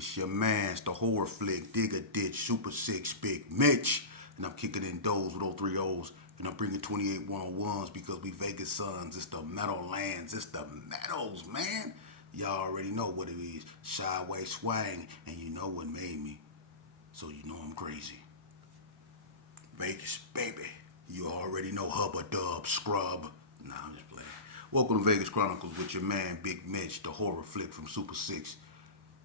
It's your man's the horror flick, dig a ditch, super six, big Mitch. And I'm kicking in doors with 03 O's. And I'm bringing 28 101s because we Vegas sons. It's the Meadowlands. It's the Meadows, man. Y'all already know what it is. Sideways swang. And you know what made me. So you know I'm crazy. Vegas, baby. You already know Hubba Dub, Scrub. Nah, I'm just playing. Welcome to Vegas Chronicles with your man, Big Mitch, the horror flick from Super 6.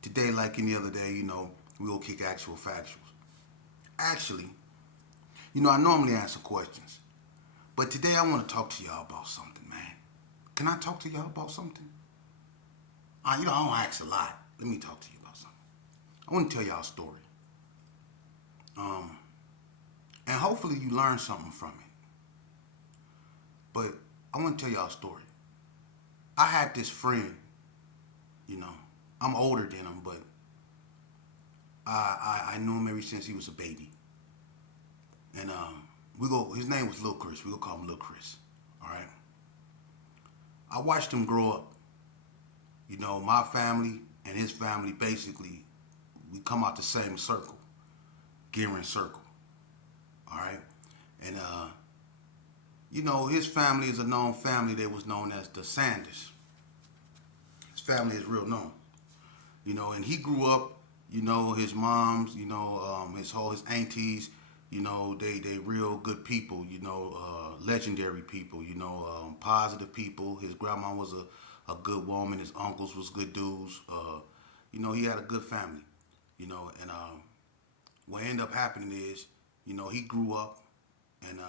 Today, like any other day, we gonna kick actual factuals. Actually, I normally answer questions. But today I want to talk to y'all about something, man. Can I talk to y'all about something? I don't ask a lot. Let me talk to you about something. I want to tell y'all a story. And hopefully you learn something from it. But I want to tell y'all a story. I had this friend, I'm older than him, but I knew him ever since he was a baby. And his name was Lil Chris. We gonna call him Lil Chris. All right. I watched him grow up. My family and his family basically, we come out the same circle, Gearing Circle. All right. And his family is a known family. They was known as the Sanders. His family is real known. And he grew up. His moms. His aunties. They real good people. Legendary people. Positive people. His grandma was a good woman. His uncles was good dudes. He had a good family. And what ended up happening is, he grew up and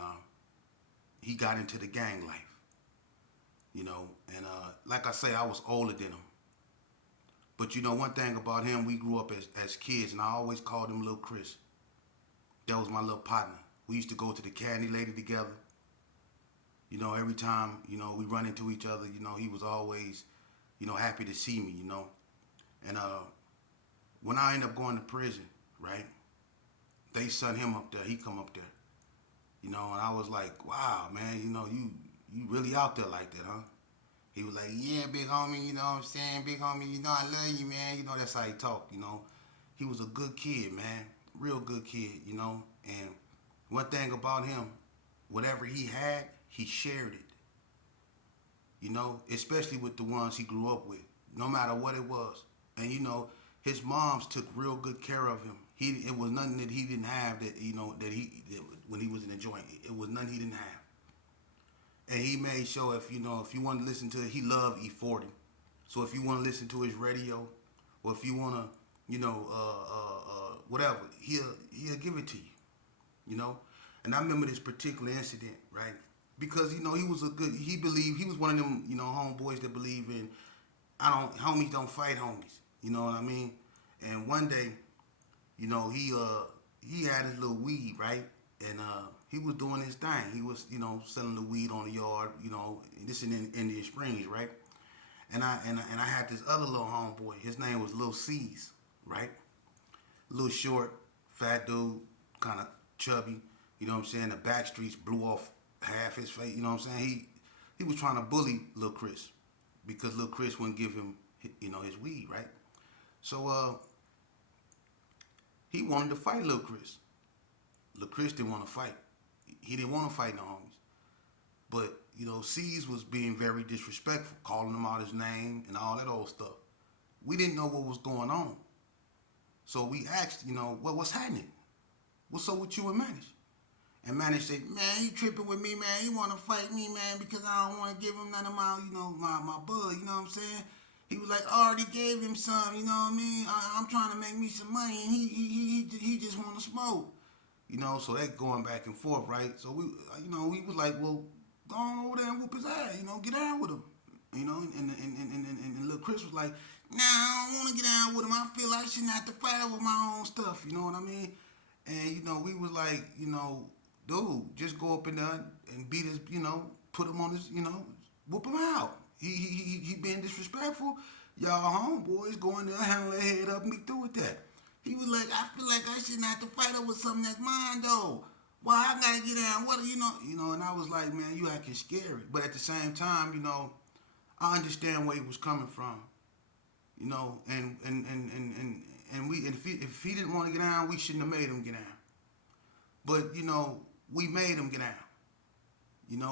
he got into the gang life. And like I say, I was older than him. But one thing about him, we grew up as kids, and I always called him Lil Chris. That was my little partner. We used to go to the candy lady together. Every time, we run into each other, he was always, happy to see me, And when I ended up going to prison, right, they sent him up there. He come up there. And I was like, wow, man, you really out there like that, huh? He was like, yeah, big homie, you know what I'm saying? Big homie, I love you, man. That's how he talked, He was a good kid, man. Real good kid, And one thing about him, whatever he had, he shared it. Especially with the ones he grew up with, no matter what it was. And, his moms took real good care of him. It was nothing that he didn't have that when he was in the joint. It was nothing he didn't have. And he made sure if you want to listen to it, he loved E40. So if you want to listen to his radio, or if you want to, whatever, he'll give it to you. And I remember this particular incident, right? Because he was he was one of them, homeboys that believe in homies don't fight homies. You know what I mean? And one day, he had his little weed, right? And he was doing his thing. He was, selling the weed on the yard, this in Indian Springs, right? And I had this other little homeboy. His name was Lil C's, right? Little short, fat dude, kind of chubby. You know what I'm saying? The back streets blew off half his face. You know what I'm saying? He was trying to bully Lil Chris because Lil Chris wouldn't give him, his weed, right? So he wanted to fight Lil Chris. Lil Chris didn't want to fight. He didn't want to fight no homies. But, C's was being very disrespectful, calling him out his name and all that old stuff. We didn't know what was going on. So we asked, what's happening? What's up with you and Manish? And Manish said, man, he tripping with me, man. He want to fight me, man, because I don't want to give him none of my, my bud, you know what I'm saying? He was like, I already gave him some, you know what I mean? I'm trying to make me some money, and he just want to smoke. So they going back and forth, right? So we was like, well, go on over there and whoop his ass, get down with him. And Lil Chris was like, nah, I don't want to get down with him. I feel like I shouldn't have to fight over my own stuff, you know what I mean? And, we was like, dude, just go up in there and beat his, put him on his, whoop him out. He being disrespectful. Y'all homeboys go in there, handle their head up and be through with that. He was like, I feel like I shouldn't have to fight over something that's mine, though. Why I gotta get down? What, and I was like, man, you acting scary. But at the same time, I understand where he was coming from. And if he didn't want to get down, we shouldn't have made him get down. But we made him get down.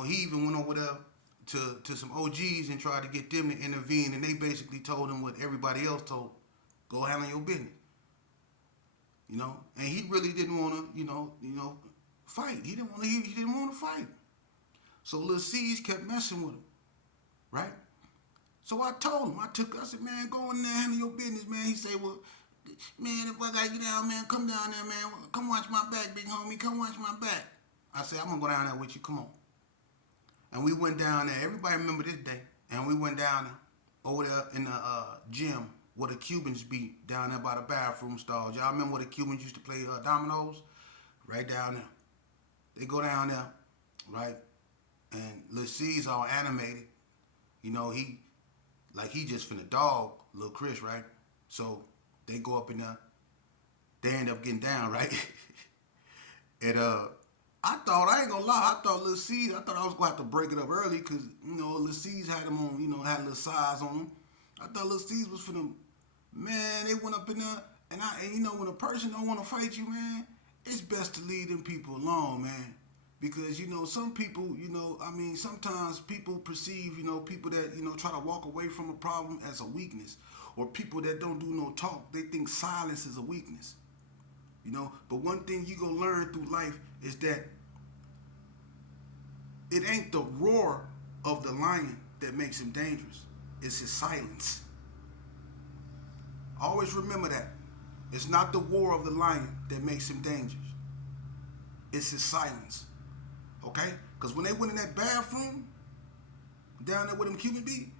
He even went over there to some OGs and tried to get them to intervene, and they basically told him what everybody else told: go handle your business. And he really didn't want to, fight. He didn't want to. He didn't want to fight. So Lil C's kept messing with him, right? So I told him, I said, man, go in there, handle your business, man. He said, well, man, if I gotta get down, man, come down there, man. Come watch my back, big homie. Come watch my back. I said, I'm gonna go down there with you. Come on. And we went down there. Everybody remember this day. And we went down there, over there in the gym where the Cubans be, down there by the bathroom stalls. Y'all remember where the Cubans used to play dominoes? Right down there. They go down there, right? And Lil C's all animated. He just finna dog Lil Chris, right? So they go up in there. They end up getting down, right? And I ain't gonna lie, I thought Lil C's, I thought I was gonna have to break it up early because, Lil C's had him on, had a little size on him. I thought Lil C's was finna, man, they went up in there. And when a person don't want to fight you, man, it's best to leave them people alone, man. Because, some people, sometimes people perceive, people that, try to walk away from a problem as a weakness. Or people that don't do no talk, they think silence is a weakness. But one thing you gonna learn through life is that it ain't the roar of the lion that makes him dangerous. It's his silence. Always remember that. It's not the roar of the lion that makes him dangerous. It's his silence. Okay? Because when they went in that bathroom, down there with them Cuban B,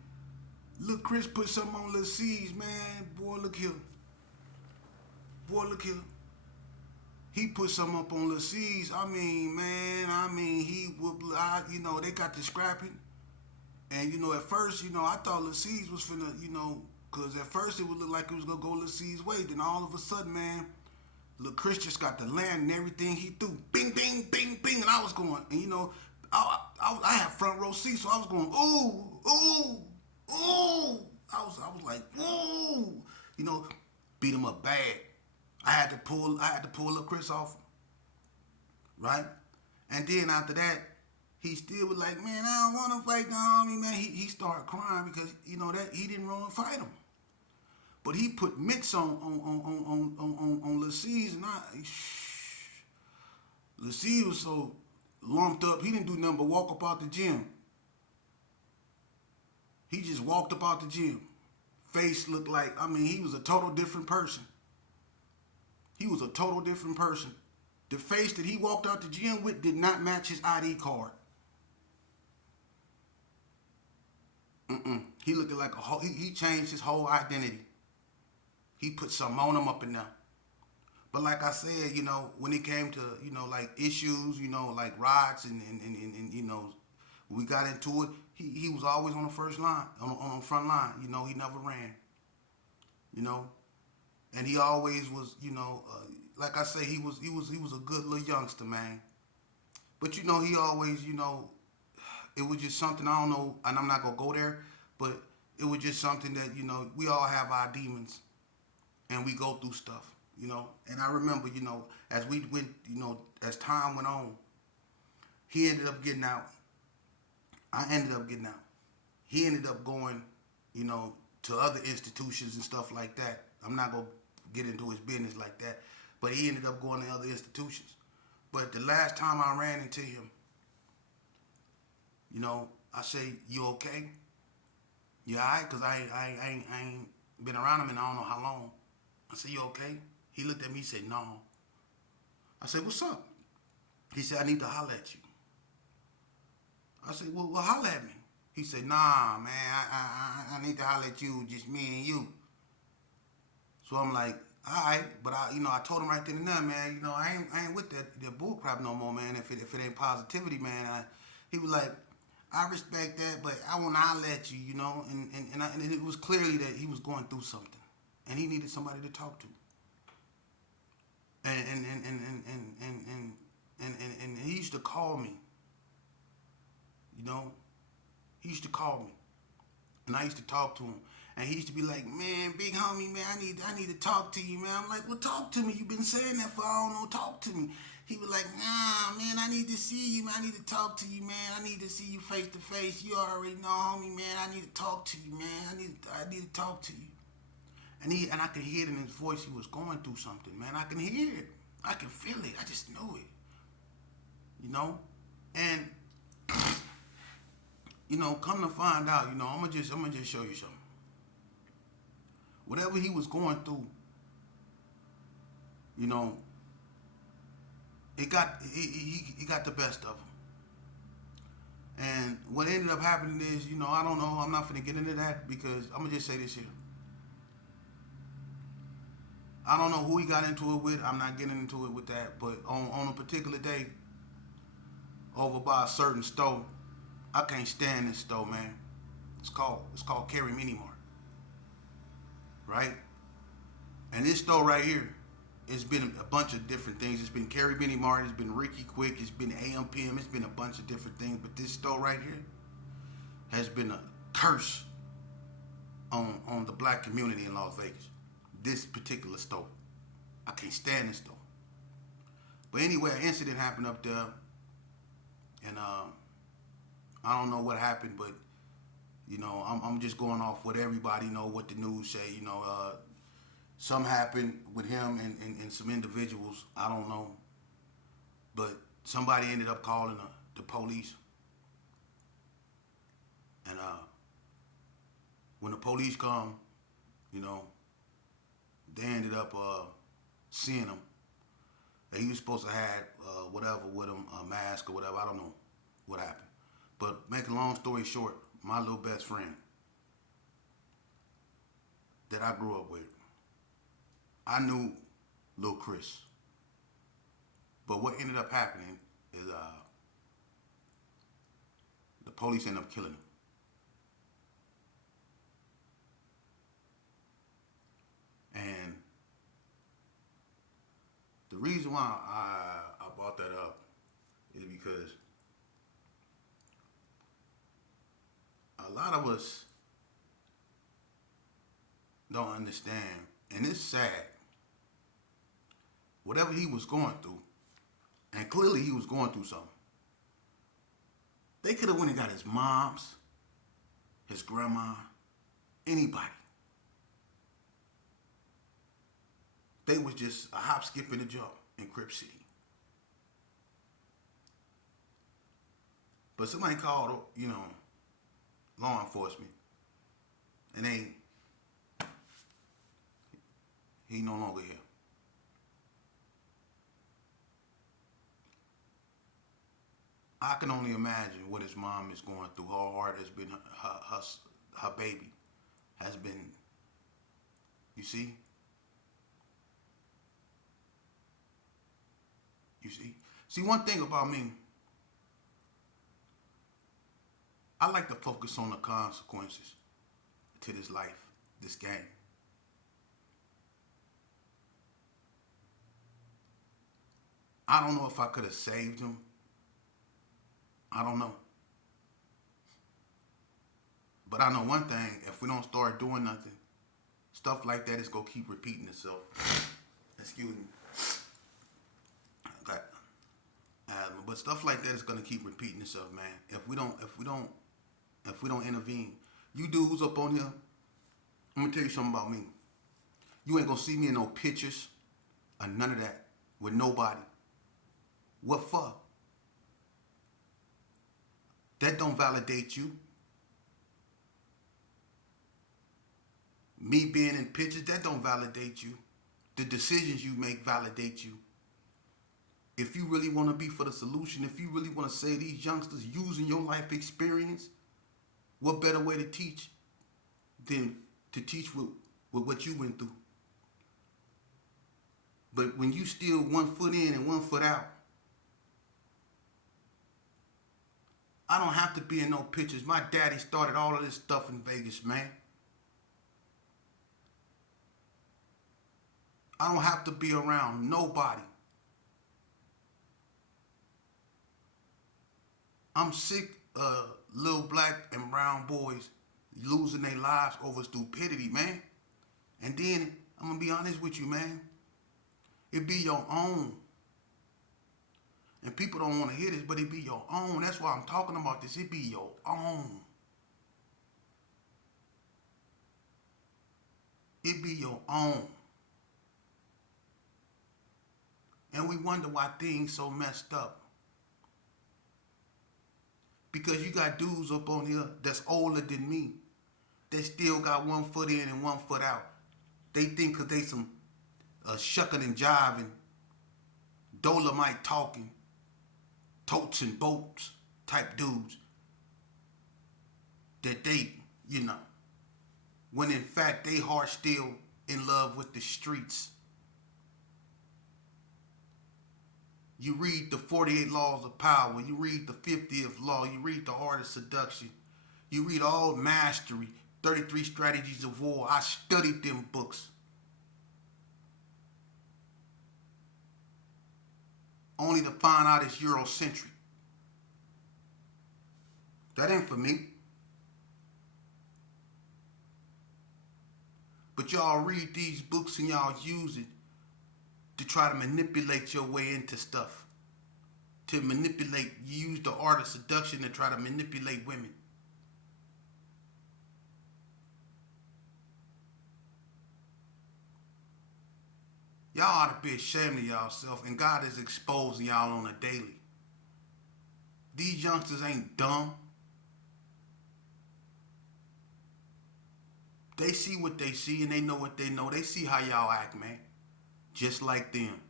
Lil Chris put something on Lil C's, man. Boy, look here. He put something up on Lil C's. He would, they got to scrapping. And, at first, I thought Lil C's was finna, because at first it would look like it was going to go Lil C's way. Then all of a sudden, man, Lil Chris just got the land and everything he threw. Bing, bing, bing, bing. And I was going, and I had front row seats, so I was going, ooh, ooh, ooh. I was like, ooh. Beat him up bad. I had to pull Lil Chris off him. Right? And then after that, he still was like, man, I don't want to fight the homie, man. He started crying because, that he didn't want to fight him. But he put mitts on Lil C's, and Lil C was so lumped up, he didn't do nothing but walk up out the gym. He just walked up out the gym. Face looked like, he was a total different person. He was a total different person. The face that he walked out the gym with did not match his ID card. He looked like he changed his whole identity. He put something on him up in there. But like I said, when it came to, like issues, like riots and we got into it, he was always on the first line, on the front line. He never ran. And he always was, like I say, he was a good little youngster, man. But he always, it was just something, I don't know, and I'm not gonna go there, but it was just something that, we all have our demons and we go through stuff, And I remember, as we went, as time went on, he ended up getting out. I ended up getting out. He ended up going, to other institutions and stuff like that. I'm not gonna get into his business like that, but he ended up going to other institutions. But the last time I ran into him, I say, you okay? You all right? Because I ain't been around him in I don't know how long. I said, you okay? He looked at me, he said, no. I said, what's up? He said, I need to holler at you. I said, well, holler at me. He said, nah, man, I need to holler at you, just me and you. So I'm like, all right, but I told him right then and there, man, I ain't with that bull crap no more, man. If it ain't positivity, man, he was like, I respect that, but I want to holler at you, and it was clearly that he was going through something, and he needed somebody to talk to. And he used to call me, He used to call me, and I used to talk to him. And he used to be like, man, big homie, man, I need to talk to you, man. I'm like, well, talk to me. You've been saying that for I don't know. Talk to me. He was like, nah, man, I need to see you, man. I need to talk to you, man. I need to see you face to face. You already know, homie, man. I need to talk to you, man. I need to talk to you. And I could hear it in his voice. He was going through something, man. I can hear it. I can feel it. I just know it. You know? And come to find out, I'm gonna just show you something. Whatever he was going through, you know, he got the best of him. And what ended up happening is, I don't know. I'm not gonna get into that because I'm gonna just say this here. I don't know who he got into it with. I'm not getting into it with that. But on a particular day, over by a certain store, I can't stand this store, man. It's called Carry Mini Mart, right? And this store right here, it's been a bunch of different things. It's been Carry Mini Mart, it's been Ricky Quick, it's been AMPM, it's been a bunch of different things. But this store right here has been a curse on the black community in Las Vegas. This particular store, I can't stand this store. But anyway, an incident happened up there, and I don't know what happened, but I'm just going off what everybody know, what the news say. Something happened with him and some individuals. I don't know, but somebody ended up calling the police, and when the police come, they ended up seeing him. And he was supposed to have whatever with him, a mask or whatever. I don't know what happened. But making a long story short, my little best friend that I grew up with, I knew Lil Chris. But what ended up happening is the police ended up killing him. And the reason why I brought that up is because a lot of us don't understand, and it's sad, whatever he was going through, and clearly he was going through something. They could have went and got his mom's, his grandma, anybody. They was just a hop, skip, and a jump in Crip City. But somebody called, law enforcement, and he no longer here. I can only imagine what his mom is going through. Her heart has been, her baby has been, you see? You see? See, one thing about me, I like to focus on the consequences to this life, this game. I don't know if I could have saved him. I don't know. But I know one thing, if we don't start doing nothing, stuff like that is going to keep repeating itself. Excuse me. Okay. But stuff like that is going to keep repeating itself, man. If we don't intervene. You dudes up on here, I'm going to tell you something about me. You ain't going to see me in no pictures or none of that with nobody. What for? That don't validate you. Me being in pictures, that don't validate you. The decisions you make validate you. If you really want to be for the solution, if you really want to say these youngsters using your life experience, what better way to teach than to teach with what you went through? But when you still 1 foot in and 1 foot out, I don't have to be in no pictures. My daddy started all of this stuff in Vegas, man. I don't have to be around nobody. I'm sick of little black and brown boys losing their lives over stupidity, man. And then I'm gonna be honest with you, man. It be your own. And people don't want to hear this, but it be your own. That's why I'm talking about this. It be your own. It be your own. And we wonder why things so messed up. Because you got dudes up on here that's older than me. They still got one foot in and one foot out. They think because they some shucking and jiving, Dolomite talking, totes and boats type dudes, that they, when in fact they heart still in love with the streets. You read the 48 Laws of Power, you read the 50th Law, you read the Art of Seduction, you read all Mastery, 33 Strategies of War. I studied them books. Only to find out it's Eurocentric. That ain't for me. But y'all read these books and y'all use it to try to manipulate your way into stuff. To manipulate, you use the art of seduction to try to manipulate women. Y'all ought to be ashamed of y'allself, and God is exposing y'all on a daily. These youngsters ain't dumb. They see what they see and they know what they know. They see how y'all act, man. Just like them.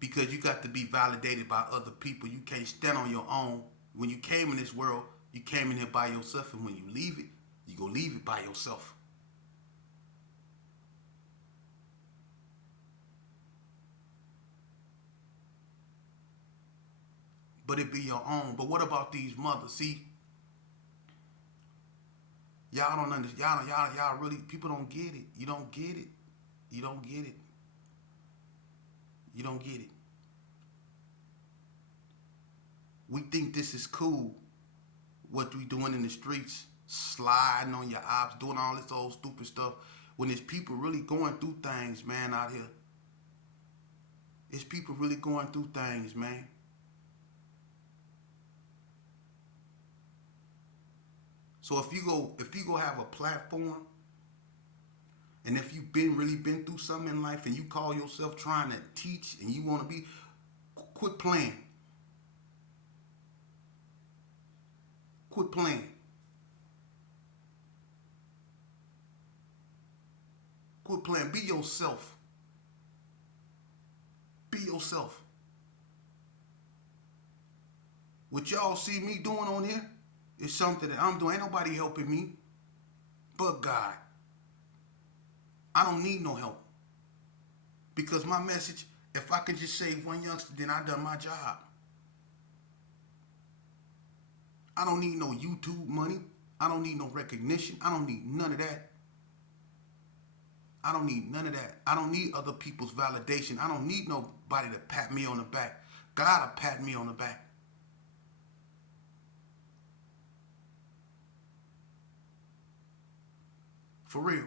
Because you got to be validated by other people. You can't stand on your own. When you came in this world, you came in here by yourself, and when you leave it, you go leave it by yourself. But it be your own. But what about these mothers? See, y'all don't understand. Y'all really, people don't get it. You don't get it. You don't get it. You don't get it. We think this is cool. What we doing in the streets, sliding on your ops, doing all this old stupid stuff. When there's people really going through things, man, out here. It's people really going through things, man. So if you go have a platform, and if you've really been through something in life, and you call yourself trying to teach, and you want to be, quit playing. Quit playing. Quit playing. Be yourself. Be yourself. What y'all see me doing on here is something that I'm doing. Ain't nobody helping me but God. I don't need no help. Because my message, if I can just save one youngster, then I done my job. I don't need no YouTube money. I don't need no recognition. I don't need none of that. I don't need none of that. I don't need other people's validation. I don't need nobody to pat me on the back. God will pat me on the back. For real.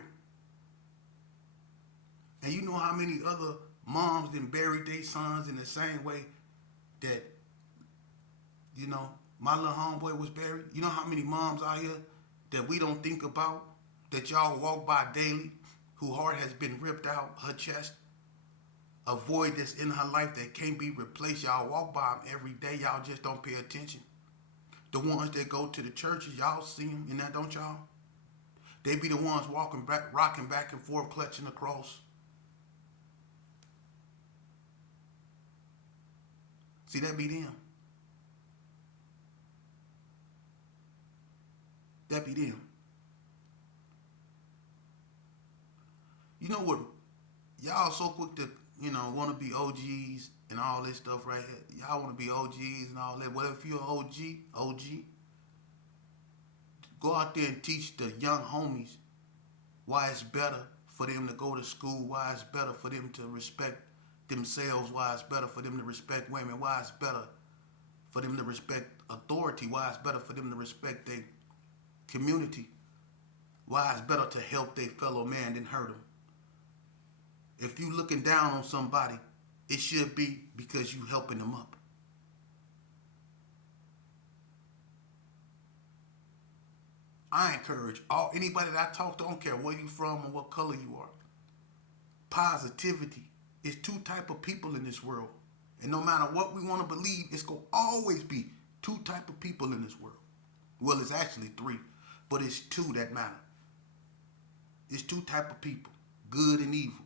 And you know how many other moms done buried their sons in the same way that, my little homeboy was buried? You know how many moms out here that we don't think about, that y'all walk by daily, whose heart has been ripped out her chest? A void that's in her life that can't be replaced. Y'all walk by them every day. Y'all just don't pay attention. The ones that go to the churches, y'all see them in that, don't y'all? They be the ones walking back, rocking back and forth, clutching the cross. See, that be them. That be them. You know what? Y'all so quick to, want to be OGs and all this stuff right here. Y'all want to be OGs and all that. Well, if you're an OG, go out there and teach the young homies why it's better for them to go to school, why it's better for them to respect themselves, why it's better for them to respect women, why it's better for them to respect authority, why it's better for them to respect their community, why it's better to help their fellow man than hurt them. If you looking down on somebody, it should be because you helping them up. I encourage anybody that I talk to, I don't care where you from or what color you are. Positivity is two type of people in this world. And no matter what we want to believe, it's going to always be two type of people in this world. Well, it's actually three, but it's two that matter. It's two type of people, good and evil.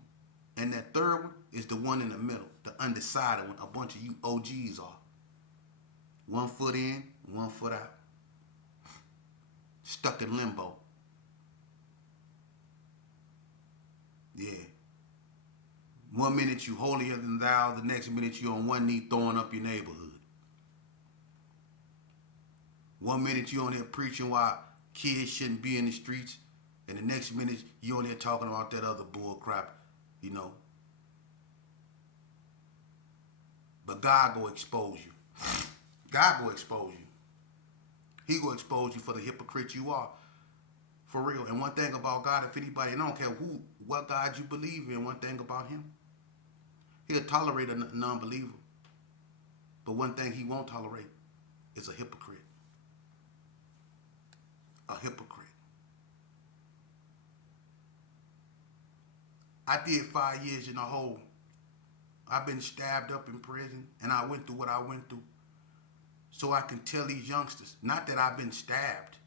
And that third one is the one in the middle, the undecided one, a bunch of you OGs are. 1 foot in, 1 foot out. Stuck in limbo. Yeah. 1 minute you holier than thou, the next minute you on one knee throwing up your neighborhood. 1 minute you on there preaching why kids shouldn't be in the streets, and the next minute you on there talking about that other bull crap, you know. But God go expose you. God go expose you. He will expose you for the hypocrite you are. For real. And one thing about God, if anybody, and I don't care what God you believe in, one thing about him, he'll tolerate a non-believer. But one thing he won't tolerate is a hypocrite. A hypocrite. I did 5 years in a hole. I've been stabbed up in prison, and I went through what I went through. So I can tell these youngsters, not that I've been stabbed,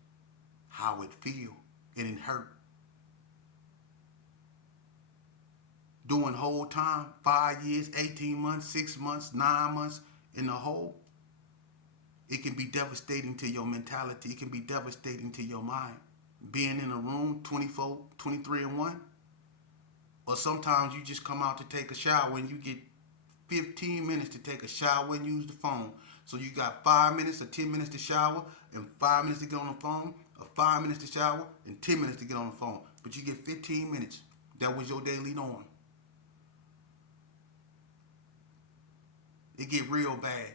how it feel and it hurt. Doing whole time, 5 years, 18 months, 6 months, 9 months in the hole, it can be devastating to your mentality. It can be devastating to your mind. Being in a room 24, 23 and 1, or sometimes you just come out to take a shower and you get 15 minutes to take a shower and use the phone. So you got 5 minutes or 10 minutes to shower and 5 minutes to get on the phone, or 5 minutes to shower and 10 minutes to get on the phone. But you get 15 minutes. That was your daily norm. It get real bad.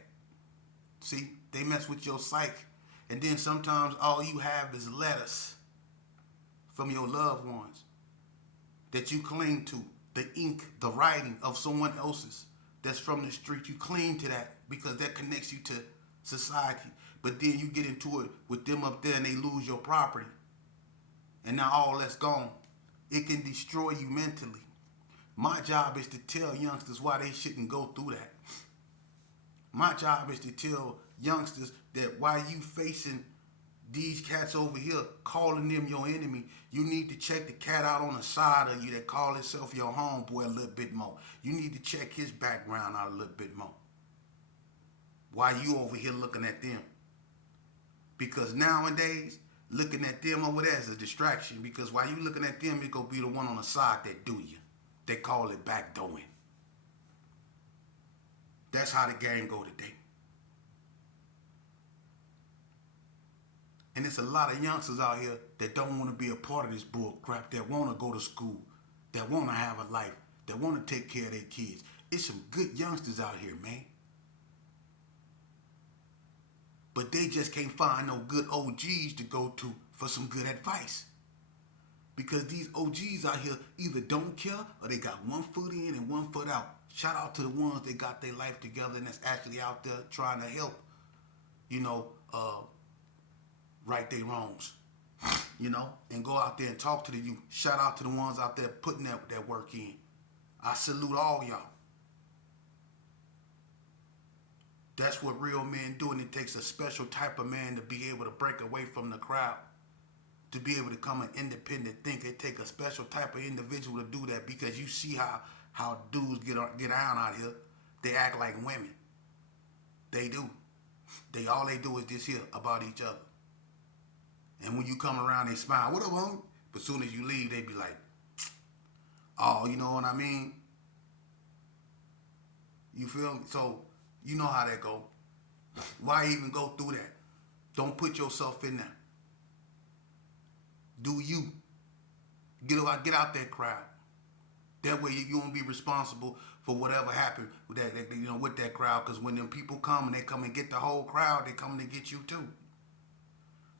See, they mess with your psyche. And then sometimes all you have is letters from your loved ones that you cling to. The ink, the writing of someone else's that's from the street. You cling to that because that connects you to society. But then you get into it with them up there and they lose your property. And now all that's gone. It can destroy you mentally. My job is to tell youngsters why they shouldn't go through that. My job is to tell youngsters that while you facing these cats over here, calling them your enemy, you need to check the cat out on the side of you that call himself your homeboy a little bit more. You need to check his background out a little bit more. Why you over here looking at them? Because nowadays, looking at them over there is a distraction. Because while you looking at them, it gonna be the one on the side that do you. They call it backdooring. That's how the game go today. And there's a lot of youngsters out here that don't want to be a part of this bull crap, that want to go to school, that want to have a life, that want to take care of their kids. It's some good youngsters out here, man. But they just can't find no good OGs to go to for some good advice. Because these OGs out here either don't care or they got 1 foot in and 1 foot out. Shout out to the ones that got their life together and that's actually out there trying to help, right their wrongs, and go out there and talk to the youth. Shout out to the ones out there putting that work in. I salute all y'all. That's what real men do, and it takes a special type of man to be able to break away from the crowd, to be able to become an independent thinker. It takes a special type of individual to do that, because you see how dudes get down out here. They act like women. They do. All they do is just hear about each other. And when you come around, they smile. What up, homie? But as soon as you leave, they be like, oh, you know what I mean? You feel me? So, you know how that go. Why even go through that? Don't put yourself in there. Do you. Get out that crowd. That way you won't be responsible for whatever happened with that crowd. Because when them people come and they come and get the whole crowd, they come to get you too.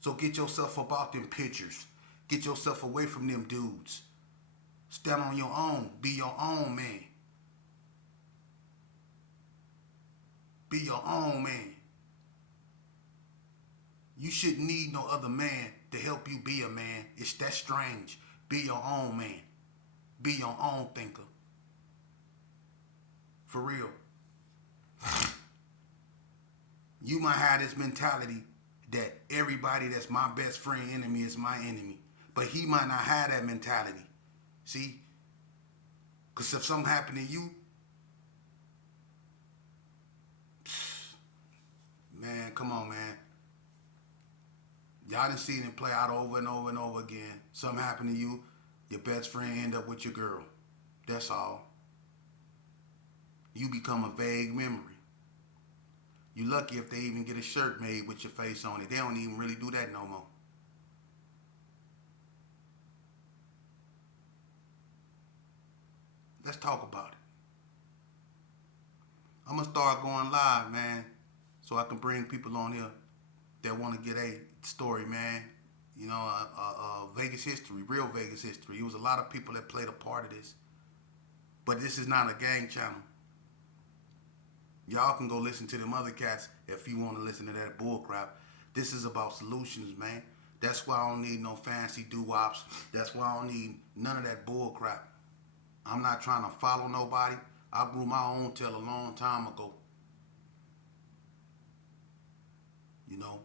So get yourself up out them pictures. Get yourself away from them dudes. Stand on your own. Be your own man. Be your own man. You shouldn't need no other man to help you be a man. It's that strange. Be your own man. Be your own thinker. For real. You might have this mentality that everybody that's my best friend enemy is my enemy. But he might not have that mentality. See? Because if something happened to you, man, come on, man. Y'all done seen it play out over and over and over again. Something happened to you, your best friend end up with your girl. That's all. You become a vague memory. You lucky if they even get a shirt made with your face on it. They don't even really do that no more. Let's talk about it. I'm going to start going live, man, so I can bring people on here that want to get a story, man. You know, Vegas history, real Vegas history. It was a lot of people that played a part of this. But this is not a gang channel. Y'all can go listen to them other cats if you want to listen to that bull crap. This is about solutions, man. That's why I don't need no fancy doo-wops. That's why I don't need none of that bull crap. I'm not trying to follow nobody. I grew my own tail a long time ago. You know,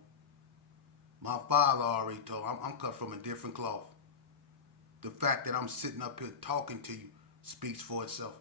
my father already told I'm cut from a different cloth. The fact that I'm sitting up here talking to you speaks for itself.